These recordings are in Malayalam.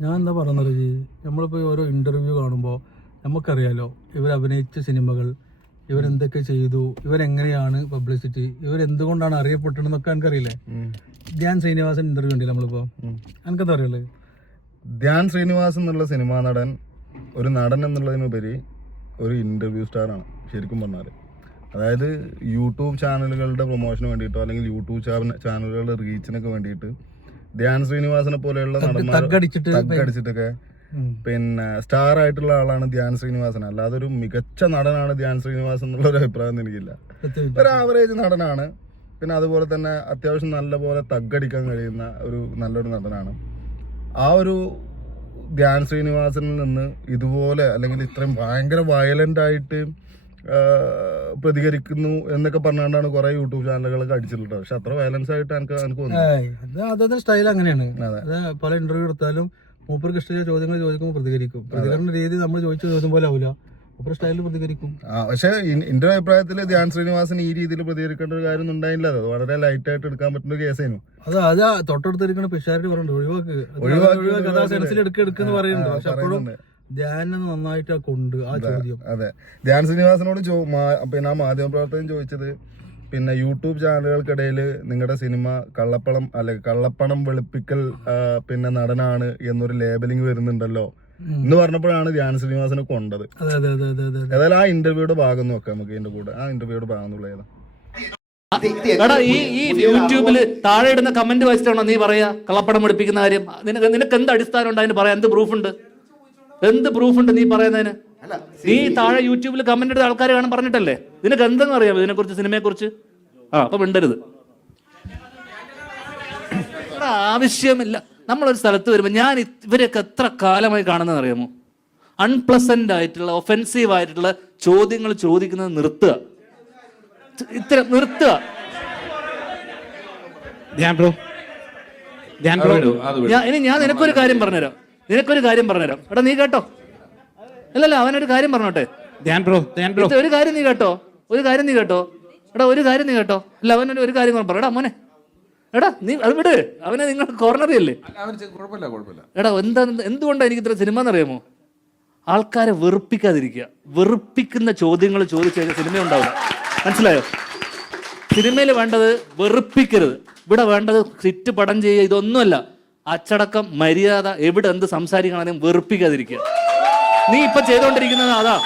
ഞാൻ എന്താ പറയുന്നത് ജി നമ്മളിപ്പോൾ ഓരോ ഇന്റർവ്യൂ കാണുമ്പോൾ നമുക്കറിയാലോ ഇവർ അഭിനയിച്ച സിനിമകൾ ഇവരെന്തൊക്കെ ചെയ്തു ഇവരെങ്ങനെയാണ് പബ്ലിസിറ്റി ഇവരെന്തുകൊണ്ടാണ് അറിയപ്പെട്ടതെന്നൊക്കെ എനിക്കറിയില്ലേ? ധ്യാൻ ശ്രീനിവാസൻ ഇന്റർവ്യൂ ഉണ്ടല്ലോ നമ്മളിപ്പോ? എനിക്കെന്താ പറയുള്ളത് ധ്യാൻ ശ്രീനിവാസൻ എന്നുള്ള സിനിമാ നടൻ ഒരു നടൻ എന്നുള്ളതിനുപരി ഒരു ഇന്റർവ്യൂ സ്റ്റാറാണ് ശരിക്കും പറഞ്ഞാൽ അതായത് യൂട്യൂബ് ചാനലുകളുടെ പ്രൊമോഷന് വേണ്ടിയിട്ടോ അല്ലെങ്കിൽ യൂട്യൂബ് ചാനലുകളുടെ റീച്ചിനൊക്കെ വേണ്ടിയിട്ട് ധ്യാൻ ശ്രീനിവാസനെ പോലെയുള്ള നടന്മാരടിച്ചിട്ട് പിന്നെ സ്റ്റാർ ആയിട്ടുള്ള ആളാണ് ധ്യാൻ ശ്രീനിവാസൻ. അല്ലാതെ ഒരു മികച്ച നടനാണ് ധ്യാൻ ശ്രീനിവാസൻ എന്നുള്ള ഒരു അഭിപ്രായം എനിക്കില്ല. ഒരു ആവറേജ് നടനാണ്. പിന്നെ അതുപോലെ തന്നെ അത്യാവശ്യം നല്ലപോലെ തഗ്ഗടിക്കാൻ കഴിയുന്ന ഒരു നല്ലൊരു നടനാണ്. ആ ഒരു ധ്യാൻ ശ്രീനിവാസനിൽ നിന്ന് ഇതുപോലെ അല്ലെങ്കിൽ ഇത്രയും ഭയങ്കര വയലന്റ് ആയിട്ട് പ്രതികരിക്കുന്നു എന്നൊക്കെ പറഞ്ഞുകൊണ്ടാണ് കുറെ യൂട്യൂബ് ചാനലുകളൊക്കെ അടിച്ചിട്ടുണ്ട് പക്ഷെ അത്ര വയലൻസ് ആയിട്ട് എനിക്ക് എനിക്ക് തോന്നുന്നു ഏയ്, അത് സ്റ്റൈൽ അങ്ങനെയാണ്. പല ഇന്റർവ്യൂ എടുത്താലും മൂപ്പർക്ക് ഇഷ്ടമായ ചോദ്യങ്ങൾ ചോദിക്കുമ്പോൾ പ്രതികരിക്കും. പ്രതികരണ രീതി നമ്മൾ ചോദിച്ച ചോദ്യം പോലെ ആവില്ല മൂപ്പർ സ്റ്റൈലിൽ പ്രതികരിക്കും. പക്ഷെ എന്റെ അഭിപ്രായത്തിൽ ധ്യാൻ ശ്രീനിവാസൻ ഈ രീതിയിൽ പ്രതികരിക്കേണ്ട ഒരു കാര്യം ഉണ്ടായില്ല. അത് വളരെ ലൈറ്റ് ആയിട്ട് എടുക്കാൻ പറ്റുന്ന ഒരു കേസായിരുന്നു അത് അത് തൊട്ടടുത്തിരിക്കുന്ന പിഷാരിട്ട് പറഞ്ഞു ഒഴിവാക്ക്. ഒഴിവാക്കി ഒഴിവാക്ക്. അത് സെൻസിൽ എടുക്ക എടുക്കുന്ന പറയുന്നുണ്ട്. പക്ഷെ അപ്പോഴും നന്നായിട്ട് കൊണ്ട് ആ ചോദ്യം. അതെ. ധ്യാൻ ശ്രീനിവാസനോട് പിന്നെ ആ മാധ്യമപ്രവർത്തകൻ ചോദിച്ചത് പിന്നെ യൂട്യൂബ് ചാനലുകൾക്കിടയിൽ നിങ്ങളുടെ സിനിമ കള്ളപ്പണം അല്ലെ കള്ളപ്പണം വെളുപ്പിക്കൽ പിന്നെ നടനാണ് എന്നൊരു ലേബലിംഗ് വരുന്നുണ്ടല്ലോ എന്ന് പറഞ്ഞപ്പോഴാണ് ധ്യാൻ ശ്രീനിവാസനെ കൊണ്ടത്. അതെ അതെ അതെ അതെ അതെ ഏതായാലും ആ ഇന്റർവ്യൂയുടെ ഭാഗം നോക്കാം നമുക്ക് ഇതിന്റെ കൂടെ. ആ ഇന്റർവ്യൂയുടെ ഭാഗം എന്നുള്ളത് എടാ ഈ ഈ യൂട്യൂബിൽ താഴെ ഇടുന്ന കമന്റ് വായിച്ചിട്ടാണോ നീ പറയാ കള്ളപ്പണം എടുപ്പിക്കുന്ന കാര്യം? നിനക്ക് നിനക്ക് എന്ത് അടിസ്ഥാനം ഉണ്ട്? അതിന് പറയാൻ എന്ത് പ്രൂഫ് ഉണ്ട്? എന്ത് പ്രൂഫ് ഉണ്ട് നീ പറയുന്നതിന്? നീ താഴെ യൂട്യൂബിൽ കമന്റ് എടുത്ത ആൾക്കാർ കാണാൻ പറഞ്ഞിട്ടല്ലേ? നിനക്ക് എന്തെന്ന് അറിയാമോ ഇതിനെ കുറിച്ച് സിനിമയെ കുറിച്ച് ആ അപ്പൊ മിണ്ടരുത്. എടാ, ആവശ്യമില്ല. നമ്മളൊരു സ്ഥലത്ത് വരുമ്പോൾ ഞാൻ ഇവരൊക്കെ ഇവരെയൊക്കെ എത്ര കാലമായി കാണുന്നത് അറിയാമോ അൺപ്ലസന്റ് ആയിട്ടുള്ള ഒഫെൻസീവ് ആയിട്ടുള്ള ചോദ്യങ്ങൾ ചോദിക്കുന്നത് നിർത്തുക. ഇത്ര നിർത്തുക. ധ്യാൻ ബ്രോ. ബ്രോ. ഞാൻ ഇനി ഞാൻ നിനക്കൊരു കാര്യം പറഞ്ഞുതരാം. നിനക്കൊരു കാര്യം പറഞ്ഞുതരാം. എടാ നീ കേട്ടോ. അല്ലല്ല അവനൊരു കാര്യം പറഞ്ഞോട്ടെ. Dhyan bro Dhyan bro. ഒരു കാര്യം നീ കേട്ടോ. ഒരു കാര്യം നീ കേട്ടോ. എടാ ഒരു കാര്യം നീ കേട്ടോ. അല്ല അവൻ ഒരു കാര്യം പറ. എടാ മോനെ. എടാ നീ അത് വിട്. അവനെ നിങ്ങൾ കോർണറിയല്ലേ എടാ എന്താ എന്തുകൊണ്ടാണ് എനിക്ക് ഇത്ര സിനിമ എന്നറിയാമോ ആൾക്കാരെ വെറുപ്പിക്കാതിരിക്കുക. വെറുപ്പിക്കുന്ന ചോദ്യങ്ങൾ ചോദിച്ചു കഴിഞ്ഞാൽ സിനിമ ഉണ്ടാവില്ല. മനസ്സിലായോ? സിനിമയിൽ വേണ്ടത് വെറുപ്പിക്കരുത്. ഇവിടെ വേണ്ടത് സിറ്റ് പടം ചെയ്യുക ഇതൊന്നുമല്ല. അച്ചടക്കം മര്യാദ എവിടെ എന്ത് സംസാരിക്കണമെങ്കിലും വെറുപ്പിക്കാതിരിക്കുക. നീ ഇപ്പൊ ചെയ്തുകൊണ്ടിരിക്കുന്നത് അതാ.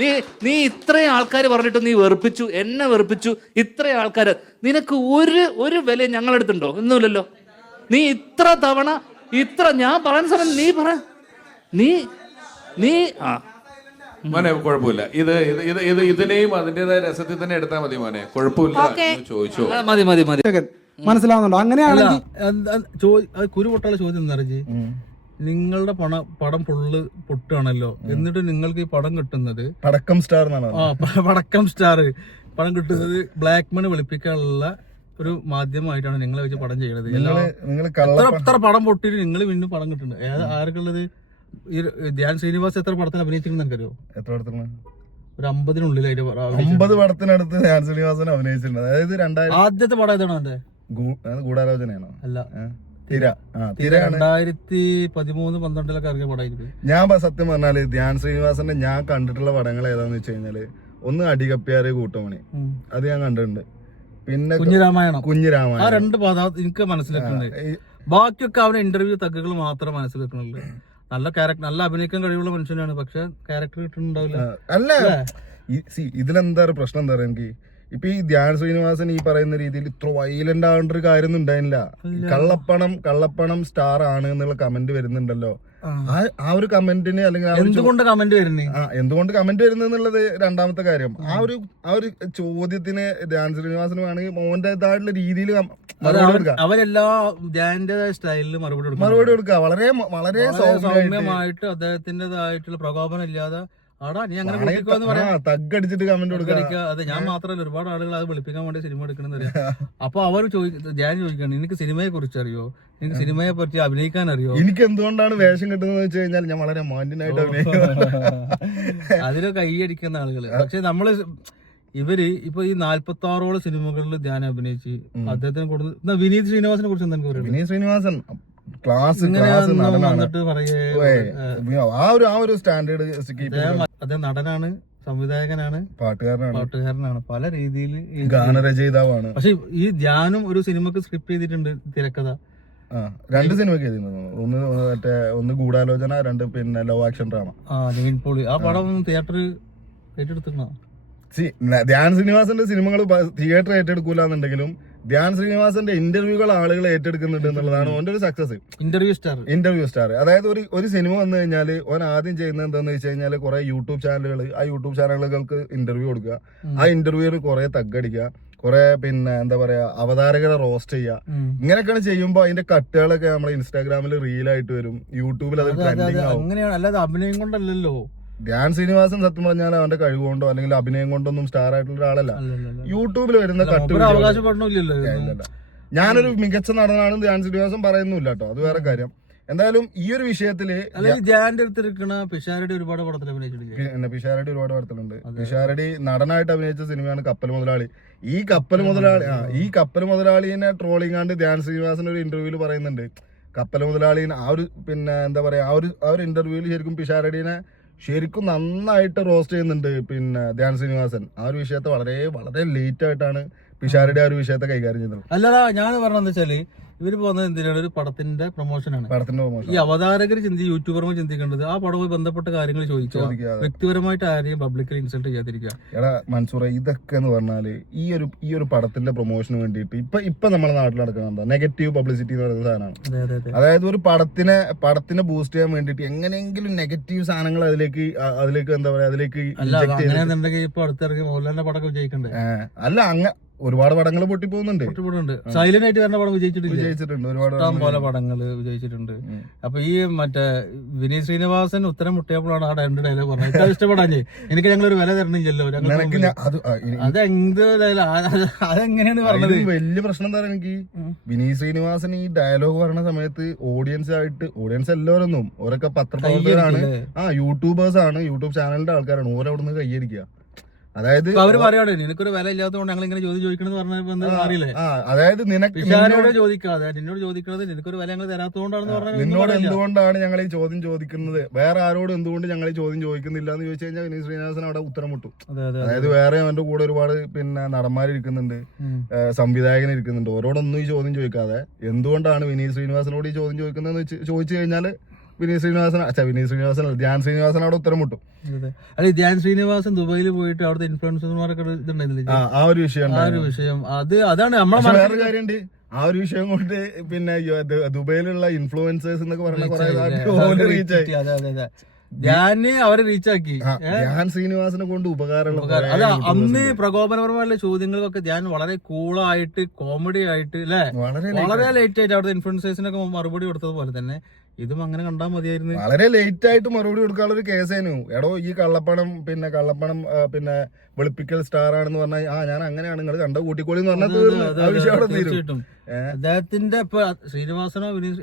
നീ നീ ഇത്രയും ആൾക്കാർ പറഞ്ഞിട്ട് നീ വെറുപ്പിച്ചു എന്നെ വെറുപ്പിച്ചു ഇത്രയും ആൾക്കാർ നിനക്ക് ഒരു ഒരു വില ഞങ്ങളെടുത്തുണ്ടോ ഒന്നുമില്ലല്ലോ. നീ ഇത്ര തവണ ഇത്ര ഞാൻ പറയുന്ന സമയം നീ പറ. നീ നീ ആ. മോനെ കുഴപ്പമില്ല. ഇത് ഇത് ഇത് ഇത് ഇതിനെയും അതിന്റേതായ രസത്തിൽ തന്നെ എടുത്താൽ മതി മോനെ. കുഴപ്പമില്ല ചോദിച്ചു. മതി മതി മതി. മനസ്സിലാവുന്നുണ്ടോ? അങ്ങനെയാണെങ്കിൽ കുരുപൊട്ടുള്ള ചോദ്യം എന്താ നിങ്ങളുടെ പണ പടം ഫുള്ള് പൊട്ടാണല്ലോ എന്നിട്ട് നിങ്ങൾക്ക് ഈ പടം കിട്ടുന്നത് പടക്കം സ്റ്റാർ എന്നാണ് ആ പടക്കം സ്റ്റാർ പടം കിട്ടുന്നത് ബ്ലാക്ക് മണി വെളുപ്പിക്കാനുള്ള ഒരു മാധ്യമമായിട്ടാണ് നിങ്ങളെ വെച്ച് പടം ചെയ്യണത്. എത്ര എത്ര പടം പൊട്ടിയിട്ട് നിങ്ങൾ വീണ്ടും പടം കിട്ടുന്നുണ്ട്. ഏത് ആർക്കുള്ളത്? ഈ ധ്യാൻ ശ്രീനിവാസ് എത്ര പടത്തിൽ അഭിനയിച്ചിരുന്നു എനിക്കറിയോ? എത്ര പടത്തിലാണ് ഒരു അഭിനയിച്ചിട്ടുണ്ട്. അമ്പത് പടത്തിനടുത്ത് ധ്യാൻ ശ്രീനിവാസൻ അഭിനയിച്ചിട്ടുണ്ട് അതായത് രണ്ടായിരം ആദ്യത്തെ പടം ഏതാണ് അത് ഗൂഢാലോചനയാണോ? അല്ല. തിര. തിര ആ രണ്ടായിരത്തി പതിമൂന്ന് പന്ത്രണ്ടിലൊക്കെ ഇറങ്ങിയ പടമായിരിക്കും ഞാൻ പ- സത്യം പറഞ്ഞാൽ ധ്യാൻ ശ്രീനിവാസന്റെ ഞാൻ കണ്ടിട്ടുള്ള പടങ്ങൾ ഏതാന്ന് വെച്ച് കഴിഞ്ഞാൽ ഒന്ന് അടികപ്പിയാറ് കൂട്ടമണി. ഉം. അത് ഞാൻ കണ്ടിട്ടുണ്ട്. പിന്നെ കുഞ്ഞിരാമായണം ആ കുഞ്ഞിരാമായണം രണ്ട് പദ എനിക്ക് മനസ്സിലാക്കുന്നുണ്ട് ഈ- ബാക്കിയൊക്കെ അവന് ഇന്റർവ്യൂ തഗ്ഗുകൾ മാത്രം മനസ്സിലാക്കുന്നുള്ളൂ നല്ല ക്യാരക്ടർ നല്ല അഭിനയിക്കാൻ കഴിവുള്ള മനുഷ്യനാണ് പക്ഷെ ക്യാരക്ടർ കിട്ടുന്നുണ്ടാവില്ല. അല്ല. ഈ- see, ഇതിലെന്താ ഒരു പ്രശ്നം എന്താ പറയാ എനിക്ക്? ഇപ്പൊ ഈ ധ്യാൻ ശ്രീനിവാസൻ ഈ പറയുന്ന രീതിയിൽ ഇത്ര വൈലന്റ് ആവേണ്ട ഒരു കാര്യമൊന്നും ഉണ്ടായില്ല കള്ളപ്പണം കള്ളപ്പണം സ്റ്റാർ ആണ് എന്നുള്ള കമന്റ് വരുന്നുണ്ടല്ലോ. ആ. ആ ഒരു കമന്റിന് അല്ലെങ്കിൽ എന്തുകൊണ്ട് കമന്റ് വരുന്നേ? ആ എന്തുകൊണ്ട് കമന്റ് വരുന്നെന്നുള്ളത് രണ്ടാമത്തെ കാര്യം. ആ ഒരു ആ ഒരു ചോദ്യത്തിന് ധ്യാൻ ശ്രീനിവാസന് വേണമെങ്കിൽ മോന്റേതായിട്ടുള്ള രീതിയിൽ മറുപടി കൊടുക്കാം. അവരെല്ലാ ധ്യാന്റെ സ്റ്റൈലിൽ മറുപടി കൊടുക്കും. മറുപടി കൊടുക്കുക വളരെ വളരെ സൗമ്യമായിട്ട് സൗമ്യമായിട്ട് അദ്ദേഹത്തിന്റെതായിട്ടുള്ള പ്രകോപനം ഇല്ലാതെ ആടാ നീ അങ്ങനെ ആണെങ്കിൽ വിളിക്കുമെന്ന് പറയാം. ആ, തഗ്ഗടിച്ചിട്ട് കമന്റ് കൊടുക്കുക അതെ ഞാൻ മാത്രമല്ല ഒരുപാട് ആളുകൾ അത് വിളിപ്പിക്കാൻ വേണ്ടി സിനിമ എടുക്കണമെന്ന് അറിയാം. അപ്പൊ അവർ ഞാൻ ചോദിക്കണം നിനക്ക് സിനിമയെ കുറിച്ച് അറിയോ? എനിക്ക് സിനിമയെ പറ്റി അഭിനയിക്കാൻ അറിയോ? എനിക്ക് എന്തുകൊണ്ടാണ് വേഷം കിട്ടുന്നത് വെച്ച് കഴിഞ്ഞാൽ ഞാൻ വളരെ മാന്യനായിട്ട് അഭിനയിക്കുന്നു അതിന് കൈയടിക്കുന്ന ആളുകൾ. പക്ഷെ നമ്മൾ ഇവർ ഇപ്പൊ ഈ നാല്പത്തി ആറോളം സിനിമകളിൽ ധ്യാനം അഭിനയിച്ച് അദ്ദേഹത്തിന് കൊടുത്ത് വിനീത് ശ്രീനിവാസിനെ കുറിച്ച് എന്താ പറയുന്നത് വിനീത് ശ്രീനിവാസൻ ക്ലാസ് ക്ലാസ് നടനാണ്. ആ ഒരു ആ ഒരു സ്റ്റാൻഡേർഡ് കീപ്പ് അദ്ദേഹം നടനാണ് സംവിധായകനാണ് പാട്ടുകാരനാണ്. പാട്ടുകാരനാണ്. പല രീതിയിൽ ഗാനരചയിതാവാണ്. പക്ഷെ ഈ ധ്യാനും ഒരു സിനിമക്ക് സ്ക്രിപ്റ്റ് ചെയ്തിട്ടുണ്ട് തിരക്കഥ. രണ്ട് സിനിമയ്ക്ക് ഒന്ന് മറ്റേ ഒന്ന് ഗൂഢാലോചന രണ്ട് പിന്നെ ലവ് ആക്ഷൻ ഡ്രാമ. ആ നിവിൻ പോളി. ആ പടം തിയേറ്റർ ഏറ്റെടുത്തിക്കണോ ധ്യാൻ ശ്രീനിവാസന്റെ സിനിമകൾ തിയേറ്റർ ഏറ്റെടുക്കൂല എന്നുണ്ടെങ്കിലും ധ്യാൻ ശ്രീനിവാസന്റെ ഇന്റർവ്യൂകൾ ആളുകൾ ഏറ്റെടുക്കുന്നുണ്ട് എന്നുള്ളതാണ് ഓന്റെ ഒരു success interview star interview star അതായത് ഒരു ഒരു സിനിമ വന്നു കഴിഞ്ഞാൽ ഓൻ ആദ്യം ചെയ്യുന്നത് എന്താന്ന് വെച്ച് കഴിഞ്ഞാൽ കുറെ യൂട്യൂബ് ചാനലുകൾ ആ യൂട്യൂബ് ചാനലുകൾക്ക് ഇന്റർവ്യൂ കൊടുക്കുക. ആ ഇന്റർവ്യൂവിൽ കുറെ തగ్గടിക്കുക കുറെ പിന്നെ എന്താ പറയാ അവതാരകരെ റോസ്റ്റ് ചെയ്യുക. ഇങ്ങനെയൊക്കെയാണ് ചെയ്യുമ്പോൾ അതിന്റെ കട്ടുകളൊക്കെ നമ്മുടെ ഇൻസ്റ്റാഗ്രാമിൽ റീലായിട്ട് വരും. യൂട്യൂബിൽ അത് ട്രെൻഡിങ് ആവും. അങ്ങനെയാണ്. അല്ലാതെ അഭിനയം കൊണ്ടല്ലല്ലോ. ധ്യാൻ ശ്രീനിവാസൻ സത്യം പറഞ്ഞാൽ അവന്റെ കഴിവ് കൊണ്ടോ അല്ലെങ്കിൽ അഭിനയം കൊണ്ടൊന്നും സ്റ്റാർ ആയിട്ടുള്ള ഒരാളല്ല. യൂട്യൂബിൽ വരുന്ന കട്ട്. ഞാനൊരു മികച്ച നടനാണ് ധ്യാൻ ശ്രീനിവാസൻ പറയുന്നില്ല കേട്ടോ. അത് വേറെ കാര്യം. എന്തായാലും ഈ ഒരു വിഷയത്തിൽ പിഷാരടി ഒരുപാട് പടത്തിൽ അഭിനയിച്ചിട്ടുണ്ട് പിഷാരടി ഒരുപാട് പടത്തിലുണ്ട്. പിഷാരടി നടനായിട്ട് അഭിനയിച്ച സിനിമയാണ് കപ്പൽ മുതലാളി. ഈ കപ്പൽ മുതലാളി ആ ഈ കപ്പൽ മുതലാളിനെ ട്രോളിങ്ങാണ്ട് ധ്യാൻ ശ്രീനിവാസൻ ഒരു ഇന്റർവ്യൂവിൽ പറയുന്നുണ്ട്. കപ്പൽ മുതലാളിനെ ആ ഒരു പിന്നെ എന്താ പറയാ ആ ഒരു ആ ഒരു ഇന്റർവ്യൂവിൽ ശരിക്കും പിഷാരടിനെ ശരിക്കും നന്നായിട്ട് റോസ്റ്റ് ചെയ്യുന്നുണ്ട് പിന്നെ ധ്യാൻ ശ്രീനിവാസൻ. ആ ഒരു വിഷയത്തെ വളരെ വളരെ ലേറ്റ് ആയിട്ടാണ് പിഷാരടി ആ ഒരു വിഷയത്തെ കൈകാര്യം ചെയ്തു. അല്ലടാ ഞാൻ പറഞ്ഞതെന്ന് വെച്ചാൽ ഇവർ പോകുന്നത് എന്തിനാണ്? ഒരു പടത്തിന്റെ പ്രൊമോഷനാണ്. പടത്തിന്റെ പ്രൊമോഷൻ ഈ അവതാരകർ ചിന്തി യൂട്യൂബർമാർ ചിന്തിക്കേണ്ടത് ആ പടവുമായി ബന്ധപ്പെട്ട കാര്യങ്ങൾ ചോദിക്കുക. വ്യക്തിപരമായിട്ട് ആരെയും പബ്ലിക്കലി ഇൻസൾട്ട് ചെയ്യാതിരിക്കുക. എടാ മൻസൂറ ഇതൊക്കെ എന്ന് പറഞ്ഞാൽ ഈ ഒരു ഈ ഒരു പടത്തിന്റെ പ്രൊമോഷന് വേണ്ടിയിട്ട് ഇപ്പൊ ഇപ്പൊ നമ്മുടെ നാട്ടിൽ നടക്കുന്നത് നെഗറ്റീവ് പബ്ലിസിറ്റി എന്ന് പറയുന്ന സാധനമാണ്. അതെ അതെ അതെ. അതായത് ഒരു പടത്തിനെ പടത്തിനെ ബൂസ്റ്റ് ചെയ്യാൻ വേണ്ടിയിട്ട് എങ്ങനെയെങ്കിലും നെഗറ്റീവ് സാധനങ്ങൾ അതിലേക്ക് അതിലേക്ക് എന്താ പറയാ അതിലേക്ക് ഇപ്പൊ അടുത്തിറങ്ങി മോഹൻലാലിന്റെ പടമൊക്കെ വിജയിക്കണ്ടേ? അല്ല അങ്ങ ഒരുപാട് പടങ്ങൾ പൊട്ടിപ്പോകുന്നുണ്ട്. പൊട്ടിപ്പോടുണ്ട് സൈലന്റ് ആയിട്ട് വരുന്ന പടം വിജയിച്ചിട്ടില്ല? വിജയിച്ചിട്ടുണ്ട്. ഒരുപാട് ഇഷ്ടം പോലെ പടങ്ങൾ. വിജയിച്ചിട്ടുണ്ട്. അപ്പൊ ഈ മറ്റേ വിനീത് ശ്രീനിവാസൻ ഉത്തരം മുട്ടിയപ്പോഴാണ് ആ രണ്ട് ഡയലോഗ് പറഞ്ഞത്. ഏറ്റവും ഇഷ്ടപ്പെടാഞ്ഞേ. എനിക്ക് ഞങ്ങൾ ഒരു വില? തരണില്ലല്ലോ അതെന്ത് അതെങ്ങനെയാണ് പറഞ്ഞത്? വലിയ പ്രശ്നം എന്താ പറയുക എനിക്ക്? വിനീത് ശ്രീനിവാസൻ ഈ ഡയലോഗ് പറയുന്ന സമയത്ത് ഓഡിയൻസ് ആയിട്ട് ഓഡിയൻസ് എല്ലാവരൊന്നും ഓരൊക്കെ പത്രപ്രവർത്തകരാണ്? ആ യൂട്യൂബേഴ്സ് ആണ്. യൂട്യൂബ് ചാനലിന്റെ ആൾക്കാരാണ്. ഓരോ അവിടുന്ന് കയ്യടിക്കുക അതായത് അവർ പറയാണ് നിനക്കൊരു വില ഇല്ലാത്തതുകൊണ്ട് ഞങ്ങൾ ഇങ്ങനെ ചോദ്യം ചോദിക്കണമെന്ന് പറഞ്ഞപ്പോ മാറിയില്ലേ? അറിയില്ലേ അതായത് നിനക്ക് ചോദിക്കാതെ നിന്നോട് ചോദിക്കുന്നത് നിനക്കൊരു വില ഞങ്ങൾ തരാത്തതുകൊണ്ടാണെന്ന് പറഞ്ഞാൽ നിന്നോട് എന്തുകൊണ്ടാണ് ഞങ്ങൾ ഈ ചോദ്യം ചോദിക്കുന്നത്? വേറെ ആരോടും എന്തുകൊണ്ട് ഞങ്ങൾ ഈ ചോദ്യം ചോദിക്കുന്നില്ല എന്ന് ചോദിച്ചു കഴിഞ്ഞാൽ വിനീത് ശ്രീനിവാസൻ അവിടെ ഉത്തരം മുട്ടും. അതെ അതെ അതായത് വേറെ അവന്റെ കൂടെ ഒരുപാട് പിന്നെ നടന്മാരിരിക്കുന്നുണ്ട് സംവിധായകൻ ഇരിക്കുന്നുണ്ട് ഓരോടൊന്നും ഈ ചോദ്യം ചോദിക്കാതെ എന്തുകൊണ്ടാണ് വിനീത് ശ്രീനിവാസനോട് ഈ ചോദ്യം ചോദിക്കുന്നത് ചോദിച്ചു കഴിഞ്ഞാൽ വിനീത് ശ്രീനിവാസൻ അച്ഛാ വിനീത് ശ്രീനിവാസൻ അല്ല, ധ്യാൻ ശ്രീനിവാസൻ അവിടെ ഉത്തരം മുട്ടും. അതെ. അല്ല ഈ ധ്യാൻ ശ്രീനിവാസൻ ദുബായിൽ പോയിട്ട് അവിടുത്തെ ഇൻഫ്ലുവൻസർമാരൊക്കെ ഇതുണ്ടായിരുന്നില്ലേ? ആ ആ ഒരു വിഷയം ആ ഒരു വിഷയം. അത് അതാണ് നമ്മളെ പക്ഷെ വേറൊരു കാര്യമുണ്ട്. ആ ഒരു വിഷയം കൊണ്ട് പിന്നെ യു- ദു- ദുബൈയിലുള്ള ഇൻഫ്ലുവൻസേഴ്സ് എന്നൊക്കെ പറഞ്ഞ കുറെ റീച്ച് ആയി. അതെ അതെ അതെ. ധ്യാന് അവരെ റീച്ച് ആക്കി. ആ, ധ്യാൻ ശ്രീനിവാസനെ കൊണ്ട് ഉപകാരമുള്ള അന്ന് പ്രകോപനപരമായ ചോദ്യങ്ങൾക്കൊക്കെ ധ്യാൻ വളരെ കൂളായിട്ട് കോമഡി ആയിട്ട് അല്ലെ? വളരെ വളരെ ലേറ്റ് ആയിട്ട് അവിടുത്തെ ഇൻഫ്ലുവൻസേഴ്സിനൊക്കെ മറുപടി കൊടുത്തത് പോലെ തന്നെ ഇതും അങ്ങനെ കണ്ടാൽ മതിയായിരുന്നു. വളരെ ലേറ്റ് ആയിട്ട് മറുപടി കൊടുക്കാനുള്ള ഒരു കേസേനു എടോ ഈ കള്ളപ്പണം പിന്നെ കള്ളപ്പണം പിന്നെ വെളുപ്പിക്കൽ സ്റ്റാർ ആണെന്ന് പറഞ്ഞാൽ ആ ഞാൻ അങ്ങനെയാണ്. നിങ്ങൾ കണ്ട കൂട്ടിക്കോളി എന്ന് പറഞ്ഞാൽ തീർച്ചയായിട്ടും. അദ്ദേഹത്തിന്റെ ഇപ്പൊ ശ്രീനിവാസനോ വിനീത്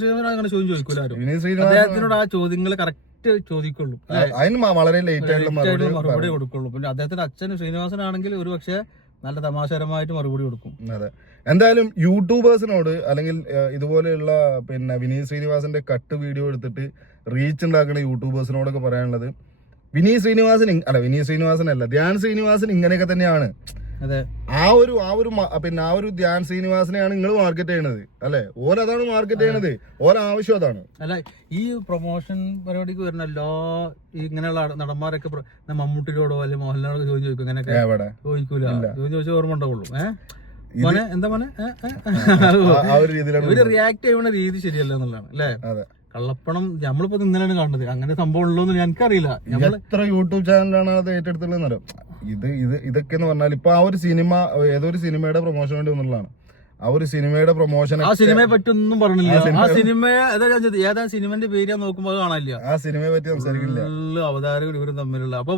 ശ്രീനിവാസനോ അങ്ങനെ ചോദ്യം ചോദിക്കൂല വിനീത് ശ്രീനിവാസൻ അദ്ദേഹത്തിനോട് ആ ചോദ്യങ്ങൾ കറക്റ്റ് ചോദിക്കുള്ളൂ. അതിന് വളരെ ലേറ്റ് ആയിട്ടുള്ള ആയിട്ട് മറുപടി. കൊടുക്കുള്ളൂ. പിന്നെ അദ്ദേഹത്തിന്റെ അച്ഛൻ ശ്രീനിവാസനാണെങ്കിൽ ഒരു പക്ഷേ നല്ല തമാശകരമായിട്ട് മറുപടി കൊടുക്കും. അതെ. എന്തായാലും യൂട്യൂബേഴ്സിനോട് അല്ലെങ്കിൽ ഇതുപോലെയുള്ള പിന്നെ വിനീത് ശ്രീനിവാസന്റെ കട്ട് വീഡിയോ എടുത്തിട്ട് റീച്ച് ഉണ്ടാക്കുന്ന യൂട്യൂബേഴ്സിനോടൊക്കെ പറയാനുള്ളത് വിനീത് ശ്രീനിവാസൻ അല്ല വിനീത് ശ്രീനിവാസൻ അല്ല ധ്യാൻ ശ്രീനിവാസൻ ഇങ്ങനെയൊക്കെ തന്നെയാണ്. ആ ഒരു ആ ഒരു പിന്നെ ആ ഒരു ധ്യാൻ ശ്രീനിവാസിനെയാണ് നിങ്ങൾ മാർക്കറ്റ് ചെയ്യണത് അല്ലെ? ഓരതാണ് മാർക്കറ്റ് ചെയ്യണത് ഓരോ ആവശ്യം അതാണ്. അല്ല ഈ പ്രൊമോഷൻ പരിപാടിക്ക് വരുന്ന എല്ലാ ഇങ്ങനെയുള്ള നടന്മാരൊക്കെ മമ്മൂട്ടിയോടോ അല്ലെങ്കിൽ മോഹൻലാലോടോ ചോദിച്ചു ചോദിക്കും ഇങ്ങനെയൊക്കെ ചോദിക്കൂല? ചോദിച്ചു ചോദിച്ചാൽ ഓർമ്മ ഉണ്ടാവുള്ളൂ. ഏഹ് എന്താ മോനെ? ഇവർ റിയാക്ട് ചെയ്യുന്ന രീതി ശരിയല്ല എന്നുള്ളതാണ് അല്ലേ? കള്ളപ്പണം നമ്മളിപ്പോ ഇന്നലെയാണ് കാണുന്നത്. അങ്ങനെ സംഭവം ഉള്ളൂന്ന് എനിക്കറിയില്ല. എത്ര യൂട്യൂബ് ചാനലാണ് അത് ഏറ്റെടുത്തുള്ളത് ഇത് ഇത് ഇതൊക്കെ എന്ന് പറഞ്ഞാൽ ഇപ്പൊ ആ ഒരു സിനിമ ഏതൊരു സിനിമയുടെ പ്രൊമോഷൻ വേണ്ടി വന്നുള്ളതാണ് ആ ഒരു സിനിമയുടെ പ്രൊമോഷൻ ആ സിനിമയെ പറ്റി ഒന്നും പറഞ്ഞില്ല. ആ സിനിമ- ഏതാ സിനിമന്റെ പേര് ഞാൻ നോക്കുമ്പോൾ കാണാനില്ല. ആ സിനിമയെ പറ്റി സംസാരിക്കില്ല. ഫുള്ള് അവതാരകർ ഇവരും തമ്മിലുള്ള. അപ്പൊ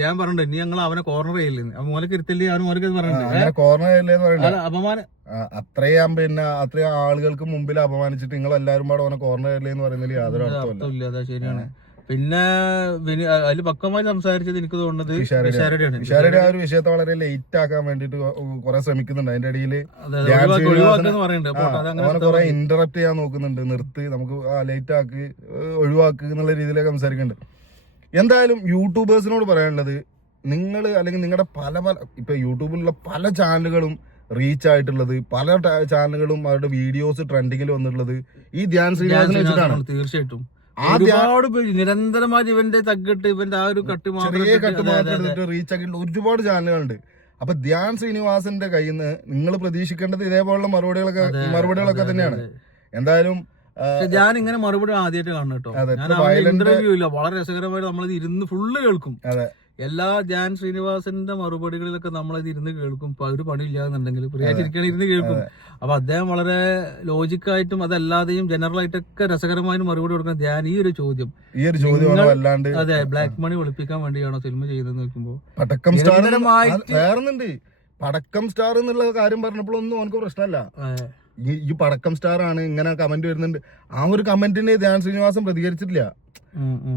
ഞാൻ പറഞ്ഞിട്ടുണ്ട് ഇനി ഞങ്ങൾ അവനെ കോർണർ ചെയ്യില്ലെന്ന് അപ്പൊ മോലക്ക് ഇരുത്തില്ലേ അവന് മോലക്ക് പറഞ്ഞിട്ടുണ്ട് കോർണർ ചെയ്യില്ലെന്ന് പറയുന്നത് അപമാനം അത്രയും പിന്നെ അത്രയും ആളുകൾക്ക് മുമ്പിൽ അപമാനിച്ചിട്ട് നിങ്ങൾ എല്ലാവരും പാടെ അവനെ കോർണർ അല്ലേന്ന് പറയുന്നതിൽ യാതൊരു അർത്ഥമില്ല ശരിയാണ്. പിന്നെ അതിൽ പക്വമായി സംസാരിച്ചത് എനിക്ക് തോന്നുന്നത് വിശാരടി ആ ഒരു വിഷയത്തെ വളരെ ലേറ്റ് ആക്കാൻ വേണ്ടിട്ട് കുറെ ശ്രമിക്കുന്നുണ്ട്. അതിന്റെ ഇടയിൽ കുറെ ഇന്ററപ്റ്റ് ചെയ്യാൻ നോക്കുന്നുണ്ട്. നിർത്തി നമുക്ക് ആ ലേറ്റ് ആക്ക് ഒഴിവാക്കുക ഒഴിവാക്ക് എന്നുള്ള രീതിയിലൊക്കെ സംസാരിക്കുന്നുണ്ട്. എന്തായാലും യൂട്യൂബേഴ്സിനോട് പറയാനുള്ളത് നിങ്ങൾ അല്ലെങ്കിൽ നിങ്ങളുടെ പല പല ഇപ്പൊ യൂട്യൂബിലുള്ള പല ചാനലുകളും റീച്ച് ആയിട്ടുള്ളത് പല ചാനലുകളും അവരുടെ വീഡിയോസ് ട്രെൻഡിങ്ങിൽ വന്നിട്ടുള്ളത് ഈ ധ്യാൻ ശ്രീനിവാസിനെ വെച്ചിട്ടാണ്. തീർച്ചയായിട്ടും. ഒരുപാട് നിരന്തരമായി ഇവന്റെ തഗ്ഗിട്ട് ഇവന്റെ ആ ഒരു കട്ട് ചെറിയ കട്ട് മാത്രം. എടുത്തിട്ട് റീച്ച് ആക്കിയിട്ടുള്ള ഒരുപാട് ചാനലുകളുണ്ട്. അപ്പൊ ധ്യാൻ ശ്രീനിവാസന്റെ കയ്യിൽ നിന്ന് നിങ്ങൾ പ്രതീക്ഷിക്കേണ്ടത് ഇതേപോലുള്ള മറുപടികളൊക്കെ മറുപടികളൊക്കെ തന്നെയാണ്. എന്തായാലും ഞാൻ ഇങ്ങനെ മറുപടി ആദ്യമായിട്ട് കാണും കേട്ടോ. ഞാൻ ഇന്റർവ്യൂ ഇല്ല. വളരെ രസകരമായിട്ട് നമ്മളിത് ഇരുന്ന് ഫുള്ള് കേൾക്കും. അതെ. എല്ലാ ജാൻ ശ്രീനിവാസന്റെ മറുപടികളിലൊക്കെ നമ്മൾ ഇത് ഇരുന്ന് കേൾക്കും. ഇപ്പൊ ഒരു പണിയില്ലാന്നുണ്ടെങ്കിൽ പ്രിയാച്ചിരിക്കാൻ ഇരുന്ന് കേൾക്കും. അപ്പൊ അദ്ദേഹം വളരെ ലോജിക്കായിട്ടും അതല്ലാതെയും ജനറൽ ആയിട്ടൊക്കെ രസകരമായ മറുപടി കൊടുക്കുന്ന ധ്യാൻ ഈ ഒരു ചോദ്യം. ഈ ഒരു ചോദ്യം അതെ ബ്ലാക്ക് മണി ഒളിപ്പിക്കാൻ വേണ്ടിയാണോ സിനിമ ചെയ്തതെന്ന് നോക്കുമ്പോ പടക്കം പടക്കം സ്റ്റാർ എന്നുള്ള കാര്യം പറഞ്ഞപ്പോഴൊന്നും അവനക്ക് പ്രശ്നമല്ല. ഈ പടക്കം സ്റ്റാർ ആണ് ഇങ്ങനെ കമന്റ് വരുന്നുണ്ട്. ആ ഒരു കമന്റിന് ധ്യാൻ ശ്രീനിവാസം പ്രതികരിച്ചിട്ടില്ല.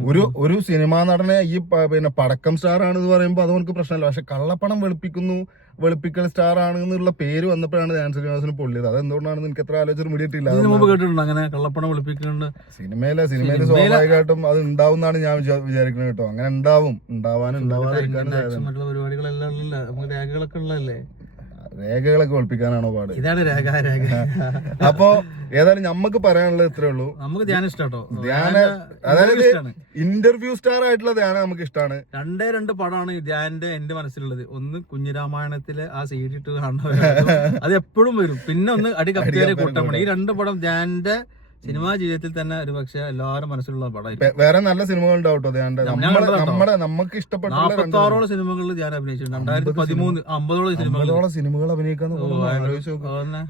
ഒരു ഒരു സിനിമാ നടനെ ഈ പിന്നെ പടക്കം സ്റ്റാർ ആണെന്ന് പറയുമ്പോൾ അത് നമുക്ക് പ്രശ്നമല്ല. പക്ഷെ കള്ളപ്പണം വെളുപ്പിക്കുന്നു വെളുപ്പിക്കൽ സ്റ്റാർ ആണ് എന്നുള്ള പേര് വന്നപ്പോഴാണ് ധ്യാൻ ശ്രീനിവാസന് പൊള്ളിയത്. അത് എന്തുകൊണ്ടാണ് എനിക്ക് എത്ര ആലോചിച്ചിട്ട് മുടിയിട്ടില്ല കേട്ടിട്ടുണ്ടോ അങ്ങനെ കള്ളപ്പണം വെളുപ്പിക്കുന്നുണ്ട്? സിനിമയിലെ സിനിമയിൽ സ്വാഭാവികമായിട്ടും അത് ഉണ്ടാവുന്നാണ് ഞാൻ വിചാ- വിചാരിക്കുന്നത് കേട്ടോ. അങ്ങനെ ഉണ്ടാവും. ഉണ്ടാവാനും ഉണ്ടാവാതിരിക്കാനും പരിപാടികളെല്ലാം രേഖകളൊക്കെ ഉള്ളതല്ലേ? രേഖകളൊക്കെ ഒളിപ്പിക്കാനാണോ പാട്? ഇതാണ് രേഖ രേഖ. അപ്പോ ഏതായാലും നമ്മക്ക് പറയാനുള്ളത് ഇത്രേ ഉള്ളൂ. നമുക്ക് ധ്യാനം ഇഷ്ടാട്ടോ. ധ്യാന അതായത് ഇന്റർവ്യൂ സ്റ്റാർ ആയിട്ടുള്ള ധ്യാനം നമുക്ക് ഇഷ്ടമാണ് രണ്ടേ രണ്ട് പടമാണ് ധ്യാനന്റെ ധ്യാന്റെ എന്റെ മനസ്സിലുള്ളത്. ഒന്ന് കുഞ്ഞിരാമായണത്തിലെ ആ സീഡി ഇട്ട് കാണുന്ന അത് എപ്പോഴും വരും. പിന്നെ ഒന്ന് അടി കപ്പിയാലെ കൂട്ടമാണ്. ഈ രണ്ട് പടം ധ്യാന്റെ സിനിമാ ജീവിതത്തിൽ തന്നെ ഒരു പക്ഷെ എല്ലാവരും മനസ്സിലുള്ള പടം വേറെ നല്ല സിനിമകൾ. നമ്മുടെ നമുക്ക് ഇഷ്ടപ്പെട്ട നാൽപ്പത്താറോളം സിനിമകളിൽ ഞാൻ അഭിനയിച്ചിട്ടുണ്ട്. രണ്ടായിരത്തി പതിമൂന്ന് അമ്പതോളം സിനിമകൾ. അമ്പതോളം സിനിമകൾ അഭിനയിക്കാൻ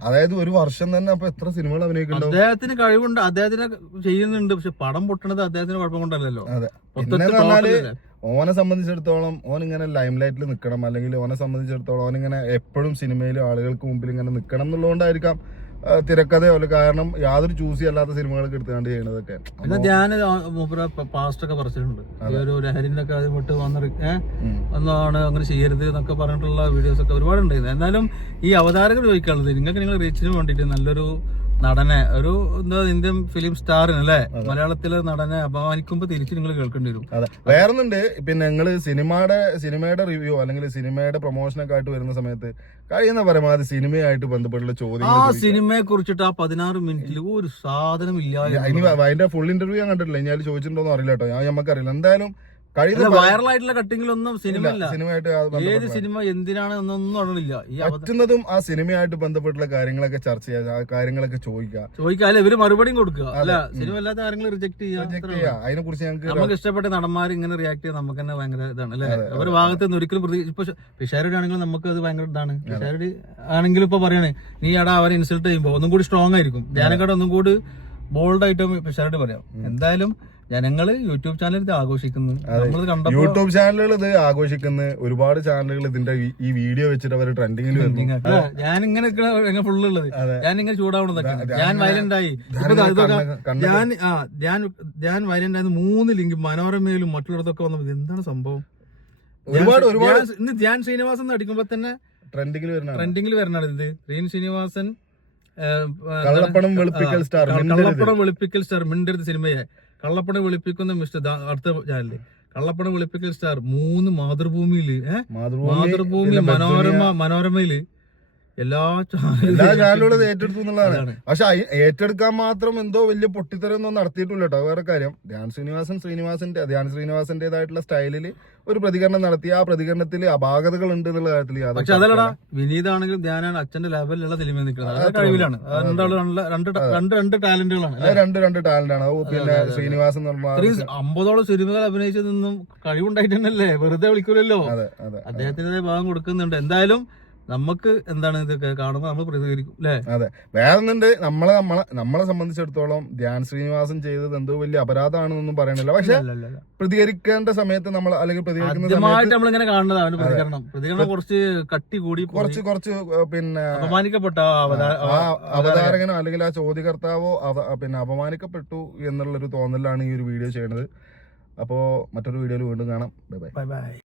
അതായത് ഒരു വർഷം തന്നെ അപ്പൊ എത്ര സിനിമകൾ അഭിനയിക്കുന്നുണ്ട് അദ്ദേഹത്തിന് കഴിവുണ്ട്. അദ്ദേഹത്തിന് ചെയ്യുന്നുണ്ട്. പക്ഷെ പടം പൊട്ടണത് അദ്ദേഹത്തിന് കുഴപ്പം കൊണ്ടല്ലല്ലോ. അതെ. ഇല്ലേ? ഓനെ സംബന്ധിച്ചിടത്തോളം ഓൻ ഇങ്ങനെ ലൈം ലൈറ്റിൽ നിൽക്കണം അല്ലെങ്കിൽ ഓനെ സംബന്ധിച്ചിടത്തോളം ഓൻ ഇങ്ങനെ എപ്പോഴും സിനിമയിലും ആളുകൾക്ക് മുമ്പിൽ ഇങ്ങനെ നിൽക്കണം എന്നുള്ളതുകൊണ്ടായിരിക്കാം തിരക്കഥയോ അല്ല കാരണം യാതൊരു ചൂസി അല്ലാത്ത സിനിമകളൊക്കെ എടുത്തുകൊണ്ട് ചെയ്യണതൊക്കെ. പിന്നെ മൂപ്പര പാസ്റ്റ് ഒക്കെ പറഞ്ഞിട്ടുണ്ട് ഒരു ലഹരിന്റെ ഒക്കെ വന്ന. ഒന്നാണ് അങ്ങനെ ചെയ്യരുത് എന്നൊക്കെ പറഞ്ഞിട്ടുള്ള വീഡിയോസ് ഒക്കെ ഒരുപാടുണ്ടായിരുന്നു എന്നാലും ഈ അവതാരകർ ചോദിക്കാനുള്ളത് നിങ്ങൾക്ക് നിങ്ങൾ റീച്ചിന് വേണ്ടിയിട്ട് നല്ലൊരു നടനെ ഒരു എന്താ ഇന്ത്യൻ ഫിലിം സ്റ്റാറിന് അല്ലേ മലയാളത്തിലെ നടനെ അപമാനിക്കുമ്പോ തിരിച്ച് നിങ്ങൾ കേൾക്കേണ്ടി വരും. അതെ. വേറൊന്നുണ്ട്. പിന്നെ നിങ്ങൾ സിനിമയുടെ സിനിമയുടെ റിവ്യൂ അല്ലെങ്കിൽ സിനിമയുടെ പ്രൊമോഷനൊക്കെ ആയിട്ട് വരുന്ന സമയത്ത് കഴിയുന്ന പരമാവധി സിനിമയായിട്ട് ബന്ധപ്പെട്ടുള്ള ചോദ്യം ആ സിനിമയെ കുറിച്ചിട്ട് ആ പതിനാറ് മിനിറ്റിൽ ഒരു സാധനം ഇല്ല ഇനി അതിന്റെ ഫുൾ ഇന്റർവ്യൂ ഞാൻ കണ്ടിട്ടില്ല. ഇനി അതിൽ ചോദിച്ചിട്ടുണ്ടോ അറിയില്ല കേട്ടോ. ഞാൻ നമുക്കറിയില്ല എന്തായാലും വൈറലായിട്ടുള്ള കട്ടിങ്ങിലൊന്നും സിനിമ സിനിമയായിട്ട് ഏത് സിനിമ എന്തിനാണ് എന്നൊന്നും അറിയില്ല പറ്റുന്നതും ആ സിനിമയായിട്ട് ബന്ധപ്പെട്ടുള്ള കാര്യങ്ങളൊക്കെ ചർച്ച ചെയ്യുക ആ കാര്യങ്ങളൊക്കെ ചോദിക്കുക ചോദിക്കുക അല്ലെ? ഇവർ മറുപടിയും കൊടുക്കുക. അല്ല സിനിമ അല്ലാത്ത കാര്യങ്ങൾ റിജക്ട് ചെയ്യുക അതിനെ കുറിച്ച് ഞങ്ങൾക്ക് നമുക്ക് ഇഷ്ടപ്പെട്ട നടന്മാർ ഇങ്ങനെ റിയാക്ട് ചെയ്യാൻ നമുക്ക് തന്നെ ഭയങ്കര ഇതാണ് അല്ലെ? അവരുടെ ഭാഗത്ത് നിന്ന് ഒരിക്കലും പ്രതി ഇപ്പൊ പിഷാരുടെ ആണെങ്കിലും നമുക്ക് അത് ഭയങ്കര ഇതാണ്. പിഷാരുടെ ആണെങ്കിലും ഇപ്പൊ പറയണേ നീ എടാ അവരെ ഇൻസൾട്ട് ചെയ്യുമ്പോ ഒന്നും കൂടി സ്ട്രോങ് ആയിരിക്കും. ധ്യാനക്കാട് ഒന്നും കൂടി ബോൾഡ് ആയിട്ട് പിഷാരുടെ പറയാം. എന്തായാലും ജനങ്ങൾ യൂട്യൂബ് ചാനൽ ഇത് ആഘോഷിക്കുന്നു. നമ്മൾ കണ്ടപ്പോ യൂട്യൂബ് ചാനലുകൾ ഇത് ആഘോഷിക്കുന്ന ഒരുപാട് ചാനലുകൾ ഇതിന്റെ ഈ- ഈ വീഡിയോ വെച്ചിട്ട് അവർ ട്രെൻഡിങ്ങിൽ വരുന്നു ഞാൻ ഇങ്ങനെ ഫുള്ള് ഉള്ളത്? ഞാൻ ഇങ്ങനെ ചൂടാവണതൊക്കെ ഞാൻ വയലന്റ് ആയി. ഇപ്പൊ ദാ ഇതൊക്കെ കണ്ണ് കണ്ണ് ഞാൻ ആ ഞാൻ ഞാൻ വയലന്റ് ആയത് മൂന്ന് ലിങ്ക് മനോരമയിലും മറ്റുള്ളവർക്കൊക്കെ വന്നപ്പോൾ എന്താണ് സംഭവം? ഒരുപാട് ഒരുപാട് ഇന്ന് ധ്യാൻ ശ്രീനിവാസൻ എന്ന് അടിക്കുമ്പോ തന്നെ ട്രെൻഡിങ്ങിൽ വരുന്ന ട്രെൻഡിങ്ങിൽ വരണത് ഇത്. റീൻ ശ്രീനിവാസൻ ഏ, ഏ, കള്ളപ്പണം വെളുപ്പിക്കൽ സ്റ്റാർ. കള്ളപ്പണം വെളുപ്പിക്കൽ സ്റ്റാർ മിണ്ടരുത് സിനിമയെ. കള്ളപ്പണം വെളുപ്പിക്കുന്ന മിസ്റ്റർ അടുത്ത ചാനൽ കള്ളപ്പണ വെളുപ്പിക്കൽ സ്റ്റാർ മൂന്ന് മാതൃഭൂമിയിൽ മാതൃഭൂമി മാതൃഭൂമി മനോരമ മനോരമയിൽ എല്ലാ എല്ലാ ചാനലും ചാനലുകളും ഏറ്റെടുത്തു എന്നുള്ളതാണ്. പക്ഷെ ഏറ്റെടുക്കാൻ മാത്രം എന്തോ വലിയ പൊട്ടിത്തരൊന്നും നടത്തിയിട്ടില്ല കേട്ടോ. വേറെ കാര്യം. ധ്യാൻ ശ്രീനിവാസൻ ശ്രീനിവാസന്റെ ധ്യാൻ ശ്രീനിവാസന്റേതായിട്ടുള്ള സ്റ്റൈലിൽ ഒരു പ്രതികരണം നടത്തി. ആ പ്രതികരണത്തിൽ അപാകതകൾ ഉണ്ട് എന്നുള്ള കാര്യത്തിൽ പക്ഷെ അതല്ലടാ വിനീതാണെങ്കിലും ധ്യാനാണ് അച്ഛന്റെ ലെവലിലുള്ള സിനിമ നിൽക്കുന്നത്. കഴിവിലാണ്. രണ്ട് രണ്ട് രണ്ട് ടാലന്റുകളാണ് രണ്ട് രണ്ട് ടാലന്റ് ആണ് അത് പിന്നെ ശ്രീനിവാസൻ അമ്പതോളം സിനിമകൾ അഭിനയിച്ചതൊന്നും കഴിവുണ്ടായിട്ടല്ലേ വെറുതെ വിളിക്കൂലല്ലോ. അതെ അതെ അദ്ദേഹത്തിന്റെ ഭാഗം കൊടുക്കുന്നുണ്ട്. എന്തായാലും നമുക്ക് എന്താണ് ഇതൊക്കെ കാണുമ്പോൾ നമ്മൾ പ്രതികരിക്കും അല്ലേ അതെ. വേറൊന്നുണ്ട്. നമ്മളെ നമ്മളെ നമ്മളെ സംബന്ധിച്ചിടത്തോളം ധ്യാൻ ശ്രീനിവാസൻ ചെയ്തത് എന്തോ വലിയ അപരാധമാണെന്നൊന്നും പറയണില്ല. പക്ഷെ. പ്രതികരിക്കേണ്ട സമയത്ത് നമ്മൾ അല്ലെങ്കിൽ പ്രതികരിക്കുന്ന സമയത്ത് നമ്മൾ നമ്മളിങ്ങനെ കാണുന്നത്. അവന്റെ പ്രതികരണം. പ്രതികരണം കുറച്ച് കട്ടി കൂടി. കുറച്ച് കുറച്ച് പിന്നെ അപമാനിക്കപ്പെട്ട അവതാരകനോ അല്ലെങ്കിൽ ആ ചോദ്യകർത്താവോ പിന്നെ അപമാനിക്കപ്പെട്ടു എന്നുള്ളൊരു തോന്നലാണ് ഈ ഒരു വീഡിയോ ചെയ്യണത്. അപ്പോ മറ്റൊരു വീഡിയോയിൽ വീണ്ടും കാണാം. Bye bye. Bye bye.